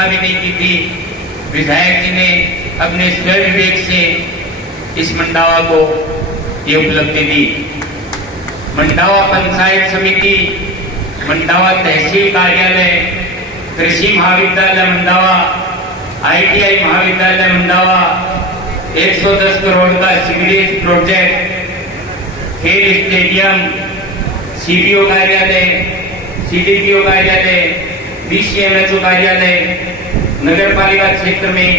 कल्पना भी नहीं की थी। विधायक जी ने अपने स्वयं विवेक से इस मंडावा को ये उपलब्धि दी। मंडावा पंचायत समिति, मंडावा तहसील कार्यालय, कृषि महाविद्यालय मंडावा, ITI महाविद्यालय मंडावा, 110 करोड़ का सीवरेज प्रोजेक्ट, खेल स्टेडियम, CDO कार्यालय, CDPO कार्यालय, BCMHO कार्यालय, नगर पालिका क्षेत्र में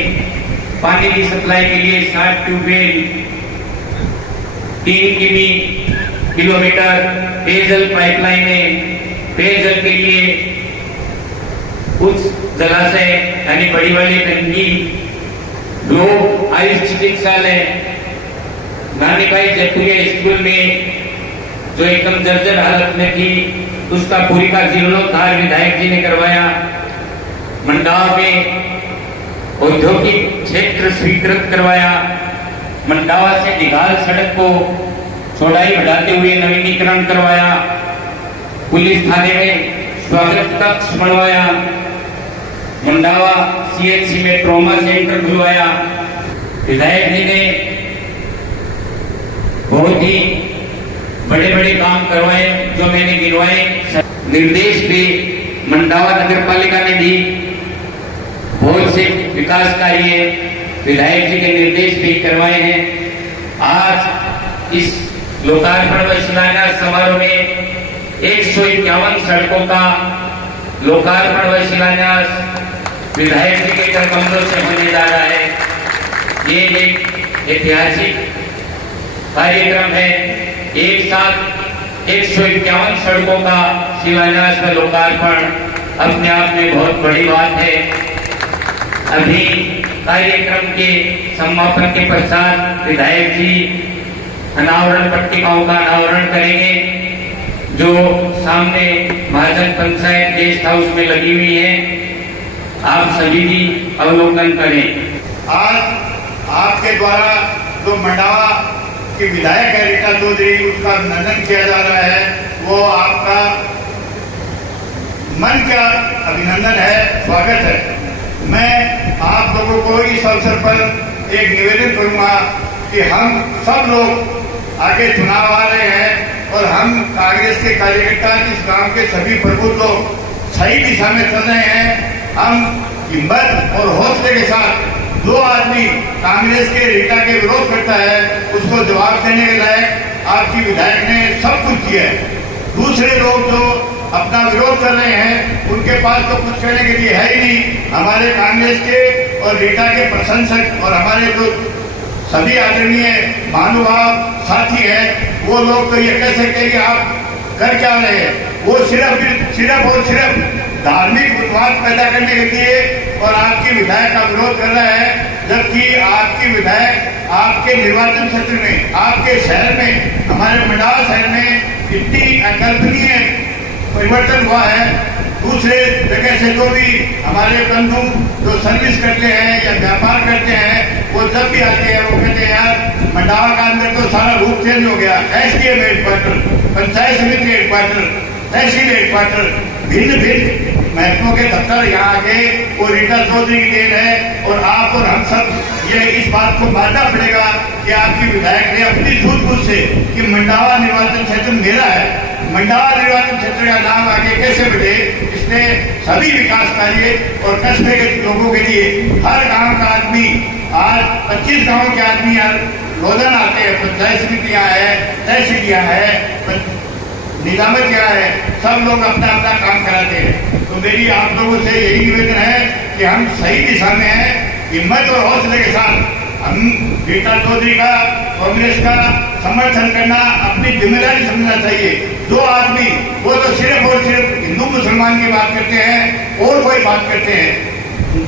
पानी की सप्लाई के लिए 60 ट्यूबवेल, 3 किलोमीटर पेयजल पाइपलाइनें, पेयजल के लिए कुछ जलाशय यानी बड़ी वाली टंकी, लोग आयुष चिकित्सालय, नानीबाई जयपुरिया स्कूल में जो एकदम जर्जर हालत में थी उसका पूरी का जीर्णोद्धार विधायक जी ने करवाया। मंडावा में औद्योगिक क्षेत्र स्वीकृत करवाया। मंडावा से निगाल सड़क को चौड़ाई बढ़ाते हुए नवीनीकरण करवाया। पुलिस थाने में स्वागत कक्ष बनवाया। मंडावा CHC में ट्रॉमा सेंटर खुलवाया। विधायक जी ने बहुत ही बड़े बड़े काम करवाए जो मैंने गिनवाए। निर्देश भी मंडावा नगर पालिका ने दी। बहुत से विकास कार्य विधायक जी के निर्देश भी करवाए हैं। आज इस लोकार्पण व शिलान्यास समारोह में 151 सड़कों का लोकार्पण व शिलान्यास विधायक जी के कदमों से होने जा रहा है। ये एक ऐतिहासिक कार्यक्रम है। एक साथ 151 सड़कों का शिलान्यास व लोकार्पण अपने आप में बहुत बड़ी बात है। अभी कार्यक्रम के समापन के पश्चात विधायक जी अनावरण पट्टिकाओं का अनावरण करेंगे जो सामने महाजन पंचायत गेस्ट हाउस में लगी हुई है। आप सभी भी अवलोकन करें। आज आपके द्वारा जो मंडावा की विधायक है रीटा चौधरी, उसका अभिनंदन किया जा रहा है। वो आपका मन का अभिनंदन है, स्वागत है। मैं आप लोगों को इस अवसर पर एक निवेदन करूंगा कि हम सब लोग आगे चुनाव आ रहे हैं और हम कांग्रेस के कार्यकर्ता इस गांव के सभी प्रबुद्ध लोग सही दिशा में चल रहे हैं। हम हिम्मत और हौसले के साथ जो आदमी कांग्रेस के रीटा के विरोध करता है उसको जवाब देने के लायक आपकी विधायक ने सब कुछ किया है। दूसरे लोग जो अपना विरोध कर रहे हैं उनके पास तो कुछ करने के लिए है ही नहीं। हमारे कांग्रेस के और रीटा के प्रशंसक और हमारे जो सभी आदरणीय महानुभाव साथी हैं वो लोग तो ये कह सकते हैं कि आप कर क्या रहे हैं। वो सिर्फ और सिर्फ धार्मिक उत्पाद पैदा करने के लिए और आपकी विधायक का विरोध कर रहा है, जबकि आपकी विधायक आपके निर्वाचन क्षेत्र में, आपके शहर में, हमारे मंडावा शहर में इतनी अकल्पनीय परिवर्तन हुआ है। दूसरे जगह से जो भी हमारे बंधु जो सर्विस करते हैं या व्यापार करते हैं वो जब भी आते हैं वो कहते हैं यार मंडावा का अंदर तो सारा रूप चेंज हो गया। SDM हेडक्वार्टर, पंचायत समिति हेडक्वार्टर, तहसील हेडक्वार्टर, भिन्न भिन्न महत्वों के दफ्तर यहाँ आगे वो रीटा चौधरी की देन है। और आप और हम सब ये इस बात को मानना पड़ेगा कि आपकी विधायक ने अपनी सूझबूझ से कि मंडावा निर्वाचन क्षेत्र मेरा है, मंडावा निर्वाचन क्षेत्र का नाम आगे कैसे बढ़े, इसने सभी विकास कार्य और कस्बे के लोगों के लिए हर गांव का आदमी, आज 25 गांव के आदमी रोजाना आते हैं। पंचायत समितियां है, तहसीलियां है, निजामत क्या है, सब लोग अपना अपना काम कराते हैं। तो मेरी आप लोगों से यही निवेदन है कि हम सही दिशा में हैं। हिम्मत और हौसले के साथ हम रीटा चौधरी का, कांग्रेस का समर्थन करना अपनी जिम्मेदारी समझना चाहिए। दो आदमी वो तो सिर्फ और सिर्फ हिंदू मुसलमान की बात करते हैं और कोई बात करते हैं,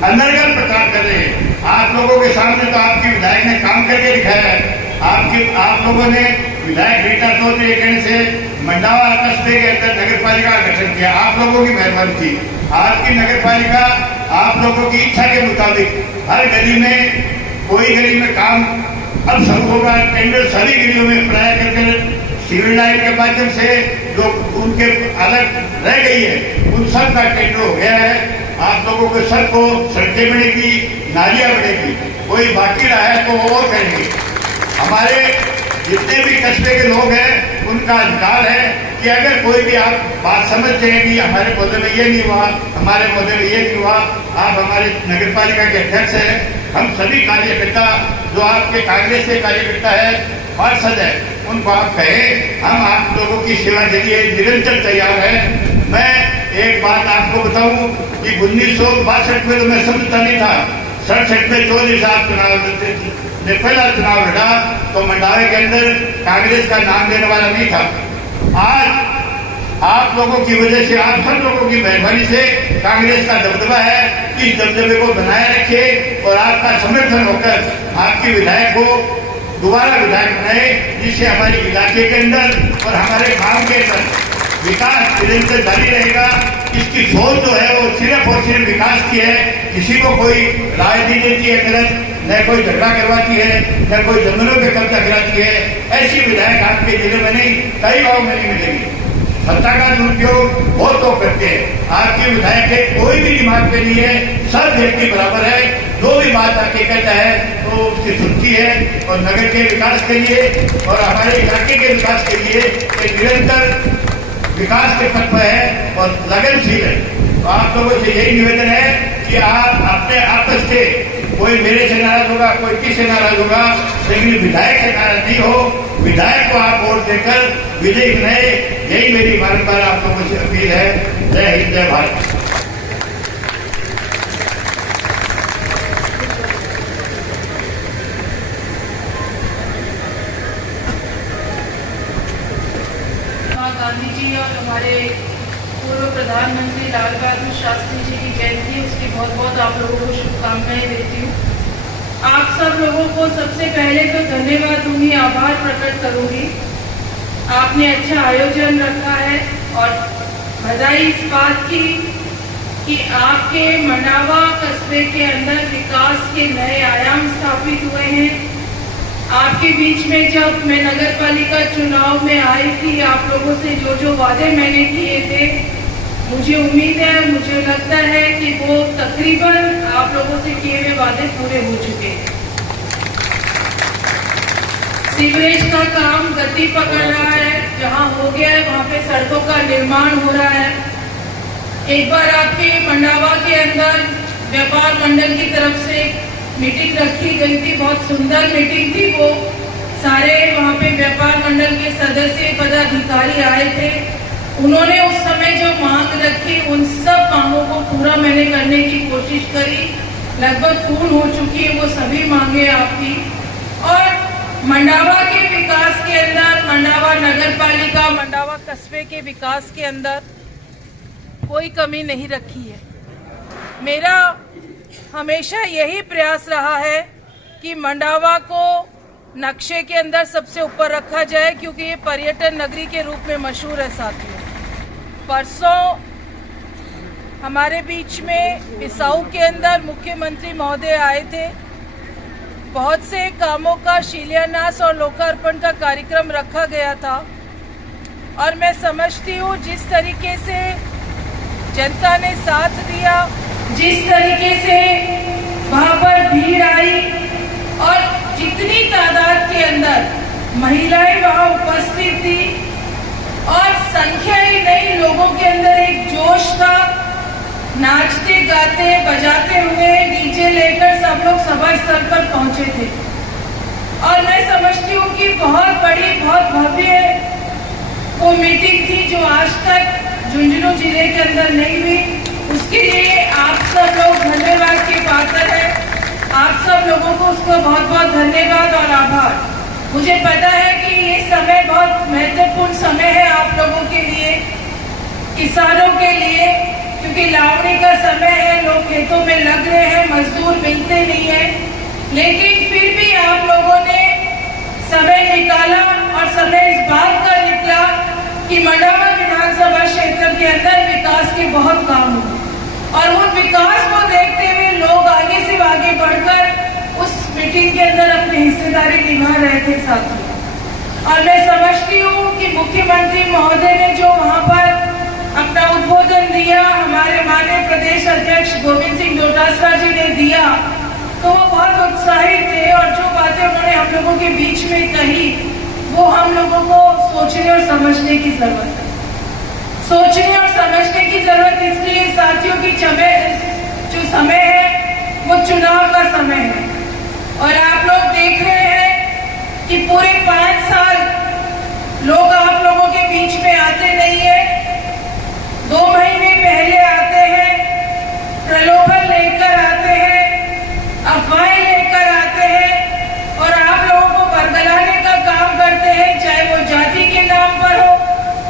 अंतर्गत प्रचार कर रहे हैं। आप लोगों के सामने तो आपकी विधायक ने काम करके दिखाया है। आप लोगों ने विधायक रीटा चौधरी कहने से मंडावा कस्बे के अंदर नगर पालिका का गठन किया। आप लोगों की मेहरबानी थी। आपकी नगर पालिका आप लोगों की इच्छा के मुताबिक हर गली में, कोई गली में काम अब शुरू होगा। टेंडर सभी गलियों में प्राय करके सिविल लाइन के माध्यम से जो उनके अलग रह गई है उन सब का टेंडर हो गया है। आप लोगों को सबको सड़कें बनेगी, नालियां बनेगी। कोई बाकी रहा है तो वो और करेंगे। हमारे जितने भी कस्बे के लोग हैं उनका अधिकार है कि अगर कोई भी आप बात समझते हैं कि हमारे पौधे में ये नहीं हुआ, हमारे पौधे में ये नहीं हुआ, आप हमारे नगर पालिका के अध्यक्ष हैं, हम सभी कार्यकर्ता जो आपके कांग्रेस के कार्यकर्ता है, पार्षद है, उनको आप कहें हम आप लोगों की सेवा के लिए निरंतर तैयार है। मैं एक बात आपको बताऊं कि 1962 में तो मैं समझता नहीं था। 67 में चौधरी साहब चुनाव लड़ते थे, ने पहला चुनाव लड़ा तो मंडावे के अंदर कांग्रेस का नाम लेने वाला नहीं था। आज आप लोगों की वजह से, आप सब लोगों की मेहरबानी से कांग्रेस का दबदबा है। इस दबदबे को बनाए रखे और आपका समर्थन होकर आपकी विधायक को दोबारा विधायक बनाए, जिससे हमारे इलाके के अंदर और हमारे गांव के अंदर विकास निरंतर जारी रहेगा। इसकी सोच जो है वो सिर्फ और सिर्फ विकास की है। किसी को कोई राय नहीं देती है गलत, न कोई झगड़ा करवाती है, न कोई जमीनों पे कब्जा कराती है। ऐसी विधायक आपके जिले में नहीं, कई गाँव में नहीं मिलेगी। सत्ता का दुरुपयोग बहुत लोग करते हैं। आपके विधायक के कोई भी दिमाग पे नहीं है, सब व्यक्ति बराबर है। जो भी बात आके कहता है तो उसकी सुनती है और नगर के विकास के लिए और हमारे इलाके के विकास के लिए एक निरंतर विकास के पथ पर है और लगनशील है। तो आप लोगों से यही निवेदन है कि आप अपने आपस से, कोई मेरे से नाराज होगा, कोई किससे नाराज होगा, लेकिन विधायक से नाराज नहीं हो। विधायक को आप वोट देकर विजयी बनाए, यही मेरी बारंबार आप लोगों से अपील है। जय हिंद, जय भारत। गांधी जी और हमारे पूर्व प्रधानमंत्री लाल बहादुर शास्त्री जी की जयंती, उसकी बहुत बहुत आप लोगों को शुभकामनाएं देती हूँ। आप सब लोगों को सबसे पहले तो धन्यवाद दूंगी, आभार प्रकट करूंगी। आपने अच्छा आयोजन रखा है और बधाई इस बात की कि आपके मंडावा कस्बे के अंदर विकास के नए आयाम स्थापित हुए हैं। आपके बीच में जब मैं नगर पालिका चुनाव में आई थी, आप लोगों से जो जो वादे मैंने किए थे, मुझे उम्मीद है, मुझे लगता है कि वो तकरीबन आप लोगों से किए हुए वादे पूरे हो चुके हैं। सीवरेज का काम गति पकड़ रहा है, जहां हो गया है वहां पे सड़कों का निर्माण हो रहा है। एक बार आपके मंडावा के अंदर व्यापार मंडल की तरफ से मीटिंग रखी गई थी, बहुत सुंदर मीटिंग थी वो। सारे वहाँ पे व्यापार मंडल के सदस्य पदाधिकारी आए थे। उन्होंने उस समय जो मांग रखी, उन सब मांगों को पूरा मैंने करने की कोशिश करी। लगभग पूर्ण हो चुकी है वो सभी मांगे आपकी। और मंडावा के विकास के अंदर, मंडावा नगर पालिका, मंडावा कस्बे के विकास के अंदर कोई कमी नहीं रखी है। मेरा हमेशा यही प्रयास रहा है कि मंडावा को नक्शे के अंदर सबसे ऊपर रखा जाए, क्योंकि ये पर्यटन नगरी के रूप में मशहूर है। साथियों, परसों हमारे बीच में बिसाऊ के अंदर मुख्यमंत्री महोदय आए थे। बहुत से कामों का शिलान्यास और लोकार्पण का कार्यक्रम रखा गया था और मैं समझती हूँ जिस तरीके से जनता ने साथ दिया, जिस तरीके से वहां पर भीड़ आई और जितनी तादाद के अंदर महिलाएं वहां उपस्थित थी और संख्या ही नहीं, लोगों के अंदर एक जोश था। नाचते गाते बजाते हुए डीजे लेकर सब लोग सभा स्थल पर पहुंचे थे और मैं समझती हूँ कि बहुत बड़ी, बहुत भव्य वो मीटिंग थी जो आज तक झुंझुनू जिले के अंदर नहीं हुई। उसके लिए आप सब लोग धन्यवाद के पात्र हैं। आप सब लोगों को उसको बहुत बहुत धन्यवाद और आभार। मुझे पता है कि ये समय बहुत महत्वपूर्ण समय है आप लोगों के लिए, किसानों के लिए, क्योंकि लावणी का समय है, लोग खेतों में लग रहे हैं, मजदूर मिलते नहीं है। लेकिन फिर भी आप लोगों ने समय निकाला और समय इस बात का निकला कि मंडावा विधानसभा क्षेत्र के अंदर विकास के बहुत काम हुए और उन विकास को देखते हुए लोग आगे से आगे बढ़कर उस मीटिंग के अंदर अपनी हिस्सेदारी निभा रहे थे साथियों। और मैं समझती हूँ कि मुख्यमंत्री महोदय ने जो वहाँ पर अपना उद्बोधन दिया, हमारे माननीय प्रदेश प्रदेश अध्यक्ष गोविंद सिंह डोटासरा जी ने दिया तो वो बहुत उत्साहित थे और जो बातें उन्होंने हम लोगों के बीच में कही वो हम लोगों को सोचने और समझने की जरूरत है। सोचने और समझने की जरूरत इसलिए साथियों की जो समय है वो चुनाव का समय है और आप लोग देख रहे हैं कि पूरे 5 साल लोग आप लोगों के बीच में आते नहीं है। 2 महीने पहले आते हैं, प्रलोभन लेकर आते हैं, अफवाहें लेकर आते हैं और आप लोगों को बरगलाने का काम करते हैं, चाहे वो जाति के नाम पर हो,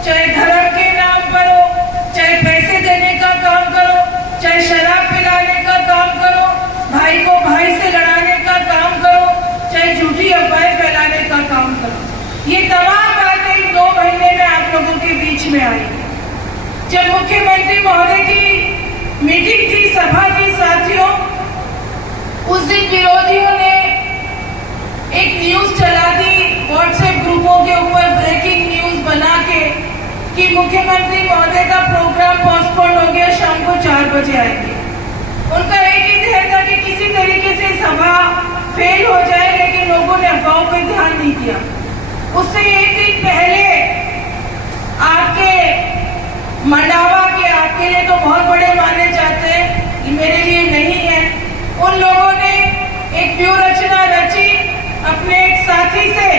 चाहे धर्म के नाम पर हो, चाहे पैसे देने का काम करो, चाहे शराब पिलाने का काम करो, भाई को भाई से लड़ाने का काम करो, चाहे झूठी अफवाहें फैलाने का काम करो। ये तमाम बातें इन 2 महीने में आप लोगों के बीच में आई। जब मुख्यमंत्री महोदय की मीटिंग थी, सभा थी साथियों, उस दिन विरोधियों ने एक न्यूज चला दी व्हाट्सएप ग्रुपों के ऊपर, ब्रेकिंग न्यूज बना के कि मुख्यमंत्री महोदय का प्रोग्राम पोस्टपोन हो गया, शाम को 4 बजे आएंगे। उनका एक ही ध्येय था कि किसी तरीके से सभा फेल हो जाए, लेकिन लोगों ने अफवाहों पर ध्यान नहीं दिया। उससे एक दिन पहले आपके मंडावा के, आपके लिए तो बहुत बड़े माने जाते हैं, मेरे लिए नहीं है, उन लोगों ने एक व्यूह रचना रची, अपने एक साथी से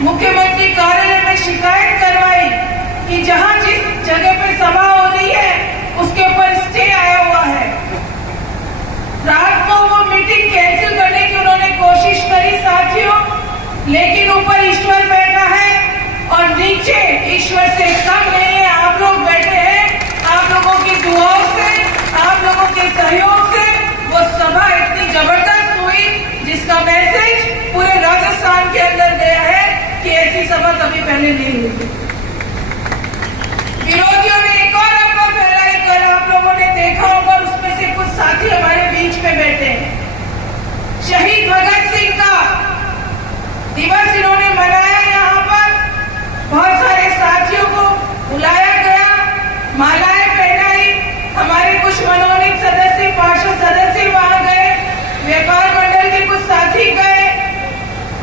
मुख्यमंत्री कार्यालय में शिकायत करवाई कि जहां जिस जगह पे सभा हो रही है उसके ऊपर स्टे आया हुआ है। रात को वो मीटिंग कैंसिल करने की उन्होंने कोशिश करी साथियों, लेकिन ऊपर ईश्वर बैठा है और नीचे ईश्वर से कम नहीं है। आप लोग बैठे हैं, आप लोगों की दुआओं से, आप लोगों के सहयोग से वो सभा इतनी जबरदस्त हुई जिसका मैसेज पूरे राजस्थान के अंदर गया है कि ऐसी सभा कभी पहले नहीं हुई। विरोधियों ने एक और अफवाह फैलाई कर आप लोगों ने देखा होगा, उसमें से कुछ साथी हमारे बीच में बैठे हैं। शहीद भगत सिंह का दिवस इन्होंने मनाया, यहाँ पर बहुत सारे साथियों को बुलाया गया, मालाएं पहनाई, हमारे कुछ मनोनीत सदस्य, पार्षद सदस्य वहां गए, व्यापार मंडल के कुछ साथी गए,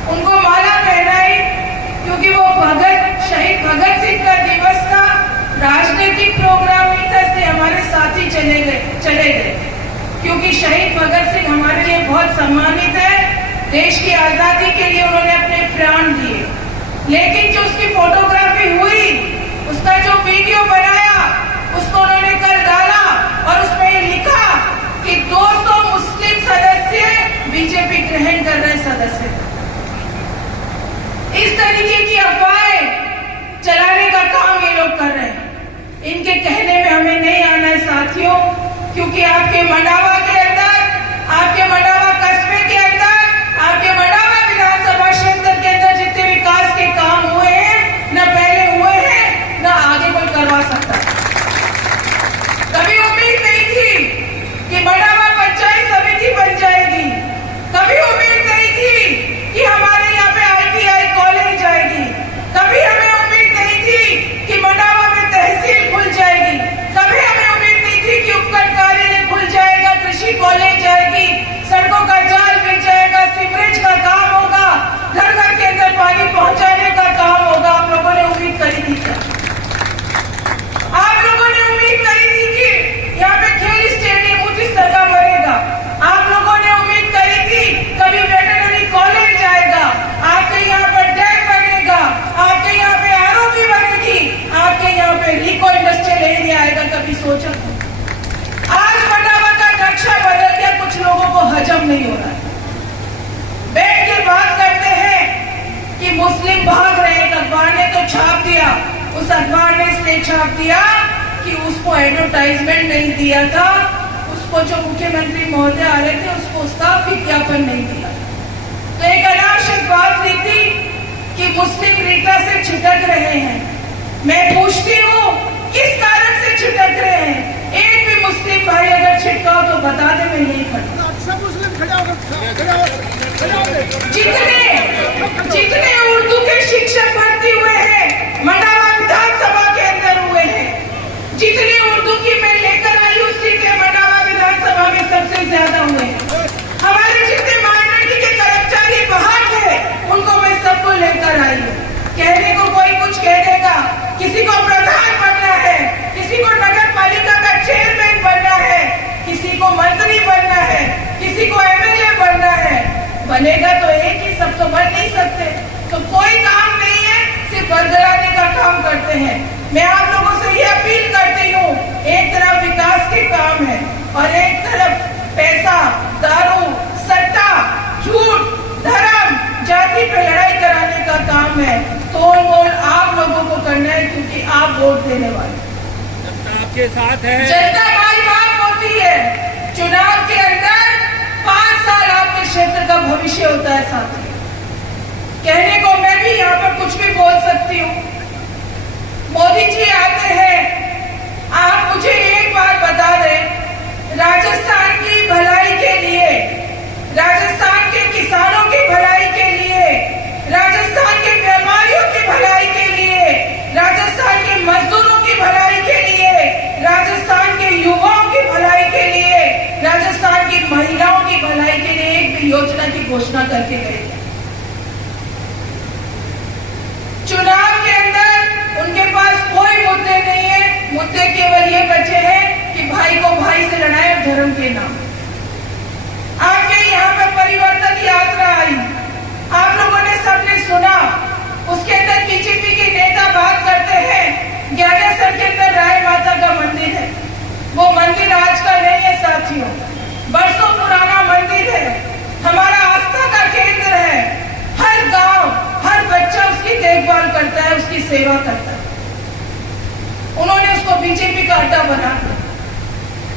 उनको माला पहनाई, क्योंकि वो शहीद भगत सिंह का दिवस था, राजनीतिक प्रोग्राम नहीं था, इसलिए हमारे साथी चले गए क्योंकि शहीद भगत सिंह हमारे लिए बहुत सम्मानित है। देश की आजादी के लिए उन्होंने अपने प्राण दिए, लेकिन जो उसकी फोटोग्राफी हुई, उसका जो वीडियो बनाया, उसको उन्होंने कल डाला और उसमें ये लिखा कि 200 मुस्लिम सदस्य बीजेपी ग्रहण कर रहे सदस्य। इस तरीके की अफवाहें चलाने का काम ये लोग कर रहे हैं। इनके कहने में हमें नहीं आना है साथियों, क्योंकि आपके मंडावा के अंदर, आपके मंडावा कस्बे के अंदर, आपके मंडावा विधानसभा क्षेत्र के अंदर जितने विकास के काम हुए हैं, न पहले हुए हैं न आगे कोई करवा सकता। कभी उम्मीद नहीं थी कि मंडावा पंचायत समिति बन जाएगी, कभी उम्मीद नहीं थी कि हमारे यहाँ पे ITI कॉलेज आएगी, कभी हमें उम्मीद नहीं थी कि मंडावा में तहसील खुल जाएगी, कभी हमें उम्मीद नहीं थी कि उपखंड कार्यालय खुल जाएगा, कृषि कॉलेज आएगी, सड़कों का जाल बिछ जाएगा, सीवरेज का काम होगा, घर घर के अंदर पानी पहुंचाने का काम होगा। आप लोगों ने उम्मीद करी थी क्या? आप लोगों ने उम्मीद करी थी कि यहाँ पे खेल स्टेडियम उच्च स्तर का बनेगा? आप लोगों ने उम्मीद करी थी कभी वेटरनरी कॉलेज आएगा, आपके यहाँ पर डैम बनेगा, आपके यहाँ पे ROB बनेगी, आपके यहाँ पे रिको इंडस्ट्रियल एरिया आएगा? कभी सोचा? आज मंडावा का नक्शा बदल गया, कुछ लोगों को हजम नहीं हो रहा है। बैठ के बात करते हैं कि मुस्लिम भाग रहे हैं, अखबार ने तो छाप दिया, उस अखबार ने इसलिए छाप दिया कि उसको एडवर्टाइजमेंट नहीं दिया था, उसको जो मुख्यमंत्री महोदय आ रहे थे उसको उसका विज्ञापन नहीं दिया। तो एक अनावश्यक बात नहीं थी कि मुस्लिम रीता से छिटक रहे हैं। मैं पूछती हूँ किस कारण से छिटक रहे हैं? एक भी मुस्लिम भाई अगर छिटकाओ तो बता दे, मैं यही खड़ा। जितने उर्दू के शिक्षक भर्ती हुए हैं मंडावा विधानसभा के अंदर हुए हैं, जितने उर्दू की मैं लेकर आई उसी के मंडावा और एक तरफ पैसा, दारू, सट्टा, झूठ, धर्म, जाति पे लड़ाई कराने का काम है। तोड़ मोड़ आप लोगों को करना है, क्योंकि आप वोट देने वाले। जनता आपके साथ है। जनता भाई बात होती है। चुनाव के अंदर 5 साल आपके क्षेत्र का भविष्य होता है साथी। कहने को मैं भी यहाँ पर कुछ भी बोल सकती हूँ। मोदी जी आते हैं, आप मुझे एक बात बता दें, राजस्थान की भलाई के लिए, राजस्थान के किसानों की भलाई के लिए, राजस्थान के व्यापारियों की भलाई के लिए, राजस्थान के मजदूरों की भलाई के लिए, राजस्थान के युवाओं की भलाई के लिए, राजस्थान की महिलाओं की भलाई के लिए एक भी योजना की घोषणा करके गए। चुनाव के अंदर उनके पास कोई मुद्दे नहीं है। मुद्दे केवल ये बचे हैं कि भाई को भाई से लड़ाई और धर्म के नाम। आपके यहाँ पर परिवर्तन यात्रा आई, आप लोगों ने सबने सुना। उसके अंदर बीजेपी के नेता बात करते हैं ज्ञानेश्वर के अंदर राय माता का मंदिर है। वो मंदिर आज का नहीं है साथियों, बरसों पुराना मंदिर है, हमारा आस्था का केंद्र है। हर गांव, हर बच्चा उसकी देखभाल करता है, उसकी सेवा करता है। उन्होंने उसको बीजेपी का अड्डा बना दिया,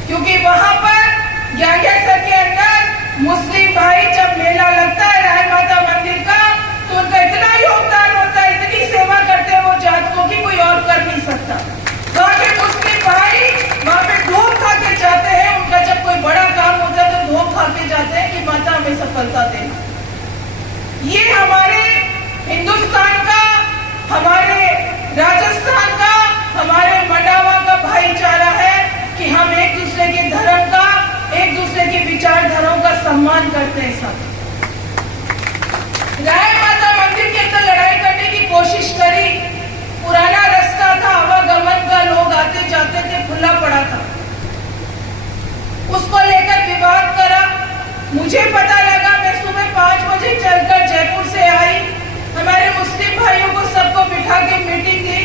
क्योंकि वहां पर ज्ञानेश्वर के अंदर मुस्लिम भाई जब मेला लगता है राय माता मंदिर का, तो उनका इतना योगदान होता है, इतनी सेवा करते हैं वो जातकों की, कोई और कर नहीं सकता। वहां के मुस्लिम भाई वहां पे ढोल खा के जाते हैं। उनका जब कोई बड़ा काम होता है तो ढोल खा के जाते हैं कि माता हमें सफलता देना। ये हमारे हिंदुस्तान का, हमारे राजस्थान का, हमारे मंडावा का भाईचारा है कि हम एक दूसरे के धर्म का, एक दूसरे की विचारधाराओं का सम्मान करते हैं। साथ राय माता मंदिर के अंदर लड़ाई करने की कोशिश करी। पुराना रास्ता था, आवागमन का, लोग आते जाते थे, खुला पड़ा था। उसको लेकर विवाद करा। मुझे पता लगा, मैं सुबह 5 बजे चलकर जयपुर से आई, हमारे मुस्लिम भाइयों को सबको बिठा के मीटिंग दी।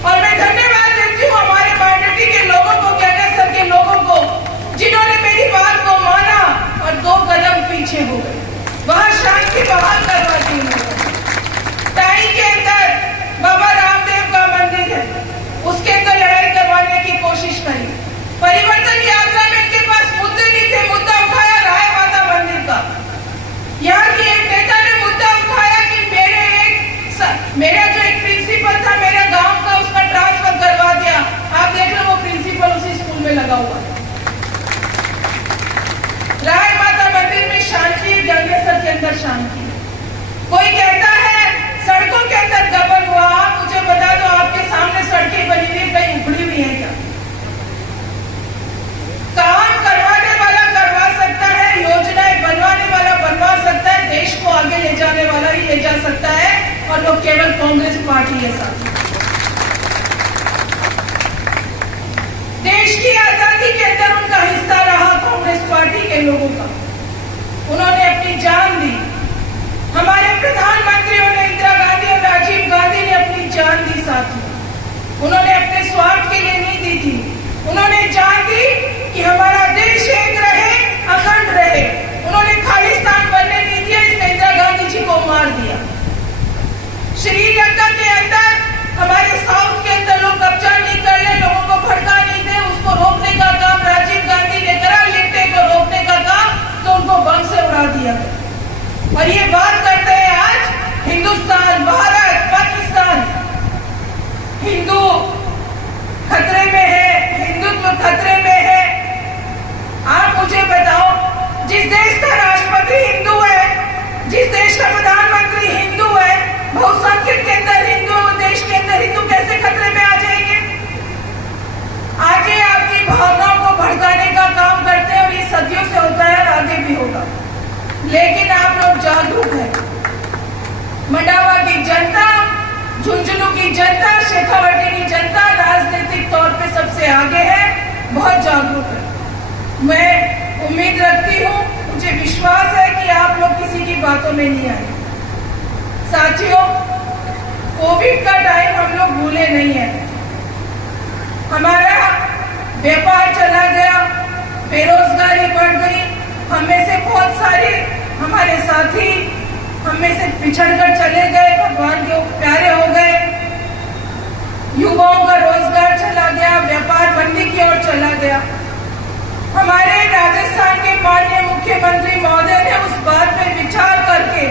और मैं धन्यवाद देती हूँ हमारे माइनॉरिटी के लोगों को, ज्ञानेश्वर के लोगों को, जिन्होंने मेरी बात को माना और 2 कदम पीछे हो गए। वहां शांति बहाल करवा दी। टाई के अंदर बाबा रामदेव का मंदिर है, उसके अंदर लड़ाई करवाने की कोशिश करी। परिवर्तन यात्रा में इनके पास मुद्दे नहीं थे, मुद्दा उठाया राय माता मंदिर का। यहाँ की एक नेता ने मुद्दा उठाया कि मेरा जो एक प्रिंसिपल था मेरा गांव का, उसका ट्रांसफर करवा दिया। आप देख लो वो प्रिंसिपल उसी स्कूल में लगा हुआ है। राय माता मंदिर में शांति, ज्ञानेश्वर के अंदर शांति। कोई कहता है सड़कों के अंदर गबन हुआ, आप मुझे बता दो आपके सामने सड़कें बनी हुई है, कहीं उखड़ी हुई है क्या? काम करवाने वाला करवा सकता है, योजनाएं बनवाने वाला बनवा सकता है, देश को आगे ले जाने वाला ही ले जा सकता है, और वो केवल कांग्रेस पार्टी है। साथ देश की आजादी के अंदर उनका हिस्सा रहा कांग्रेस पार्टी के लोगों का। उन्होंने अपनी जान दी। हमारे प्रधानमंत्रियों ने, इंदिरा गांधी और राजीव गांधी ने अपनी जान दी साथियों। उन्होंने अपने स्वार्थ के लिए नहीं दी थी, उन्होंने जान दी कि हमारा देश एक रहे, अखंड रहे। उन्होंने खालिस्तान बनने नहीं दिया, इसने इंदिरा गांधी जी को मार दिया। श्रीलंका के अंदर, हमारे साउथ के अंदर लोग कब्जा नहीं कर ले, लोगों को भड़का नहीं दे, उसको रोकने का काम राजीव गांधी ने करा। लिट्टे को रोकने का काम तो उनको बम से उड़ा दिया। और ये बात करते हैं आज हिंदुस्तान, भारत, पाकिस्तान, हिंदू खतरे में है, हिंदुत्व खतरे में है। आप मुझे बताओ, जिस देश का राष्ट्रपति हिंदू है, जिस देश का प्रधानमंत्री हिंदू है, बहुसंख्यक के अंदर हिंदू, देश के अंदर हिंदू कैसे खतरे में आ जाएंगे? आगे आपकी भावनाओं को भड़काने का काम करते हैं, और ये सदियों से होता है और आगे भी होगा। लेकिन आप लोग जागरूक हैं। मंडावा की जनता, झुंझुनू की जनता, शेखावाटी की जनता राजनीतिक तौर पे सबसे आगे है, बहुत जागरूक है। मैं उम्मीद रखती हूँ, मुझे विश्वास है कि आप लोग किसी की बातों में नहीं आए। साथियों, कोविड का टाइम हम लोग भूले नहीं है। हमारा व्यापार चला गया, बेरोजगारी हमारे साथी हम में से पिछड़कर चले गए, भगवान के प्यारे हो गए। युवाओं का रोजगार चला गया, व्यापार मंदी की ओर चला गया। हमारे राजस्थान के माननीय मुख्यमंत्री महोदय ने उस बात पे विचार करके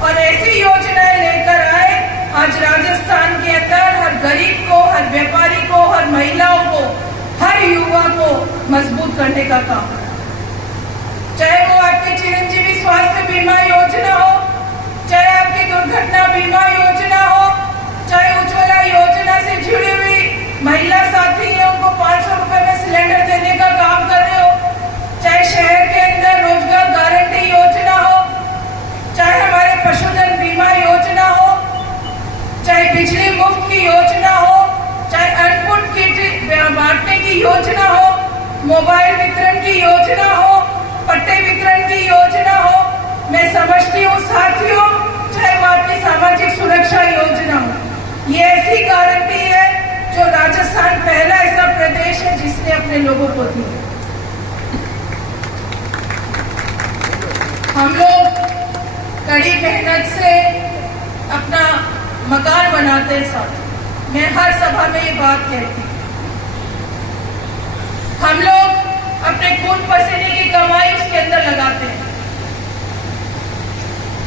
और ऐसी योजनाएं लेकर आए। आज राजस्थान के अंदर हर गरीब को, हर व्यापारी को, हर महिलाओं को, हर युवा को मजबूत करने का काम, चाहे वो आपकी चिरंजीवी स्वास्थ्य बीमा योजना हो, चाहे आपकी दुर्घटना बीमा योजना हो, चाहे उज्ज्वला योजना से जुड़ी हुई महिला साथी है उनको 500 रुपए में सिलेंडर देने का काम कर रहे हो, चाहे शहर के अंदर रोजगार गारंटी योजना हो, चाहे हमारे पशुधन बीमा योजना हो, चाहे बिजली मुफ्त की योजना हो, चाहे अनपुट किट बांटने की योजना हो, मोबाइल वितरण की योजना हो, पट्टे वितरण की योजना हो, मैं समझती हूँ साथियों, चाहे वो आपकी सामाजिक सुरक्षा योजना हो, ये ऐसी गारंटी है जो राजस्थान पहला ऐसा प्रदेश है जिसने अपने लोगों को दी। हम लोग कड़ी मेहनत से अपना मकान बनाते हैं साथ। मैं हर सभा में ये बात कहती हूँ, हम लोग अपने खून पसीने की कमाई उसके अंदर लगाते हैं।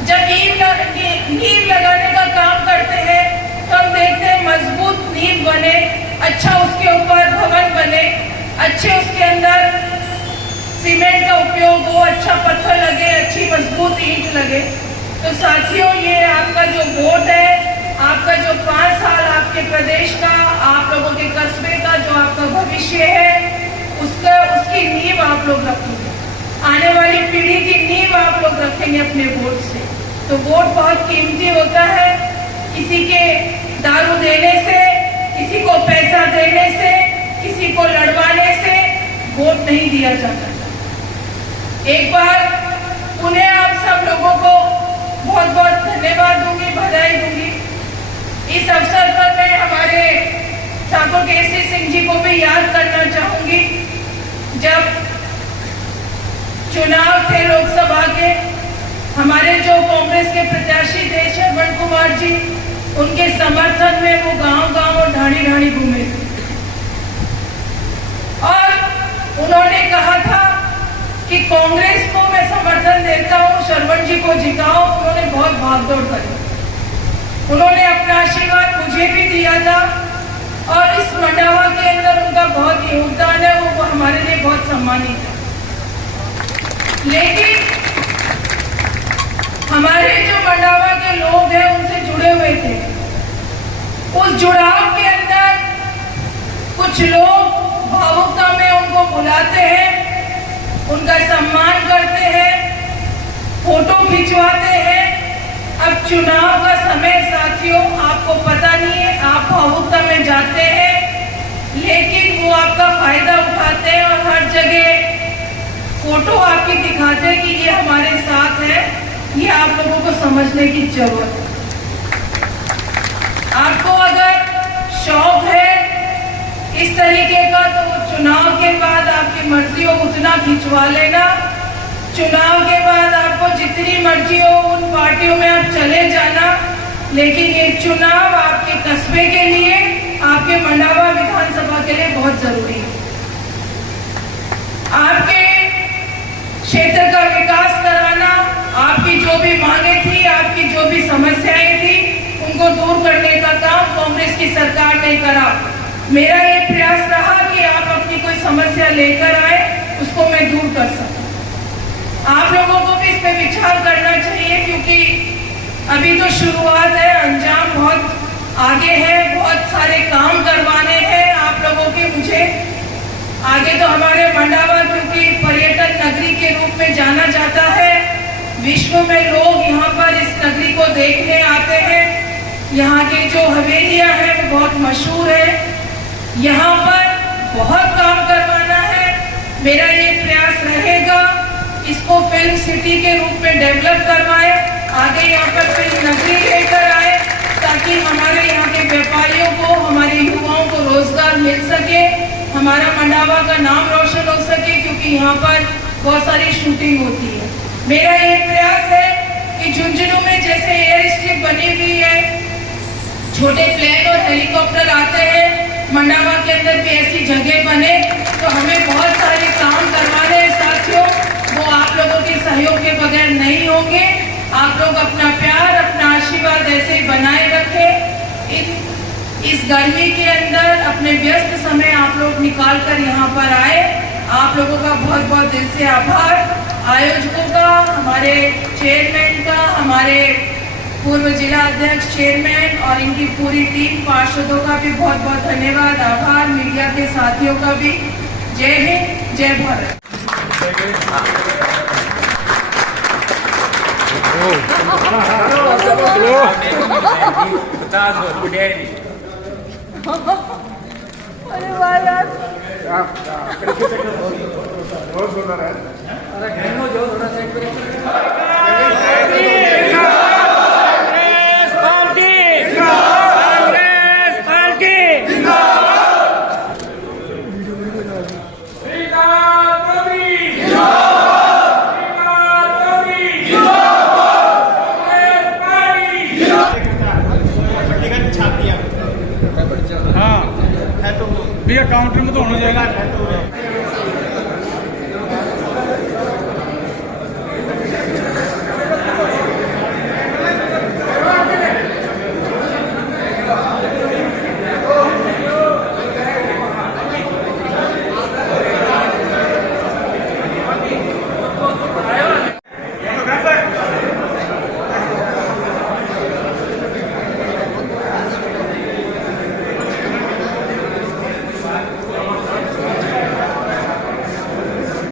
जब नींव लगाने का काम करते हैं तो हम देखते हैं मजबूत नींव बने, अच्छा उसके ऊपर भवन बने, अच्छे उसके अंदर सीमेंट का उपयोग हो, अच्छा पत्थर लगे, अच्छी मजबूत ईंट लगे। तो साथियों, ये आपका जो वोट है, आपका जो 5 साल आपके प्रदेश का, आप लोगों के कस्बे का जो आपका भविष्य है, उसकी नींव आप लोग रखेंगे। आने वाली पीढ़ी की नींव आप लोग रखेंगे अपने वोट से। तो वोट बहुत कीमती होता है। किसी के दारू देने से, किसी को पैसा देने से, किसी को लड़वाने से वोट नहीं दिया जाता। एक बार उन्हें आप सब लोगों को बहुत बहुत धन्यवाद दूंगी, बधाई दूंगी। इस अवसर पर मैं हमारे ठाकुर केसरी सिंह जी को भी याद करना चाहूंगी। जब चुनाव थे लोकसभा के, हमारे जो कांग्रेस के प्रत्याशी थे श्रवण कुमार जी, उनके समर्थन में वो गांव-गांव और ढाणी-ढाणी घूमे और उन्होंने कहा था कि कांग्रेस को मैं समर्थन देता हूं, श्रवण जी को जिताओ। उन्होंने बहुत भागदौड़ करी, उन्होंने अपना आशीर्वाद मुझे भी दिया था और इस मंडावा के अंदर उनका बहुत योगदान है, वो हमारे लिए बहुत सम्मानित है। लेकिन हमारे जो मंडावा के लोग हैं उनसे जुड़े हुए थे, उस जुड़ाव के अंदर कुछ लोग भावुकता में उनको बुलाते हैं, उनका सम्मान करते हैं, फोटो खिंचवाते हैं। अब चुनाव का समय साथियों, आपको पता नहीं है, आप भावुकता में जाते हैं, लेकिन वो आपका फायदा उठाते हैं और हर जगह फोटो आपकी दिखाते हैं कि ये हमारे साथ है। ये आप लोगों को समझने की जरूरत है। आपको अगर शौक है इस तरीके का, तो चुनाव के बाद आपकी मर्जी हो उतना खिंचवा लेना। चुनाव के बाद आपको जितनी मर्जी हो उन पार्टियों में आप चले जाना, लेकिन ये चुनाव आपके कस्बे के लिए, आपके मंडावा विधानसभा के लिए बहुत जरूरी है। आपके क्षेत्र का विकास कराना, आपकी जो भी मांगे थी, आपकी जो भी समस्याएं थी, उनको दूर करने का काम कांग्रेस की सरकार ने करा। मेरा ये प्रयास रहा कि आप अपनी कोई समस्या लेकर आए, उसको मैं दूर कर सकूं। आप लोगों को भी इस पे विचार करना चाहिए, क्योंकि अभी तो शुरुआत है, अंजाम बहुत आगे है, बहुत सारे काम करवाने हैं आप लोगों के। मुझे आगे तो हमारे मंडावा, क्योंकि पर्यटन नगरी के रूप में जाना जाता है, विश्व में लोग यहाँ पर इस नगरी को देखने आते हैं। यहाँ की जो हवेलियाँ हैं वो बहुत मशहूर है, यहाँ पर बहुत काम करवाना है। मेरा ये प्रयास रहेगा, इसको फिल्म सिटी के रूप में डेवलप करवाए, आगे यहाँ पर फिल्म नगरी लेकर आए, ताकि हमारे यहाँ के व्यापारियों को, हमारे युवाओं को रोजगार मिल सके, हमारा मंडावा का नाम रोशन हो सके, क्योंकि यहाँ पर बहुत सारी शूटिंग होती है। मेरा ये प्रयास है कि झुंझुनू में जैसे एयर स्ट्रिप बनी हुई है, छोटे प्लेन और हेलीकॉप्टर आते हैं, मंडावा के अंदर भी ऐसी जगह बने। तो हमें बहुत सारे काम करवाने हैं साथियों, वो आप लोगों के सहयोग के बगैर नहीं होंगे। आप लोग अपना प्यार, अपना आशीर्वाद ऐसे ही बनाए रखें। इस गर्मी के अंदर अपने व्यस्त समय आप लोग निकाल कर यहाँ पर आए, आप लोगों का बहुत बहुत दिल से आभार। आयोजकों का, हमारे चेयरमैन का, हमारे पूर्व जिला अध्यक्ष, चेयरमैन और इनकी पूरी टीम, पार्षदों का भी बहुत बहुत धन्यवाद, आभार। मीडिया के साथियों का भी जय हिंद, जय भारत। अरे वाह यार, बहुत सुंदर है। हाँ भैया काउंटर में तो होना चाहिए।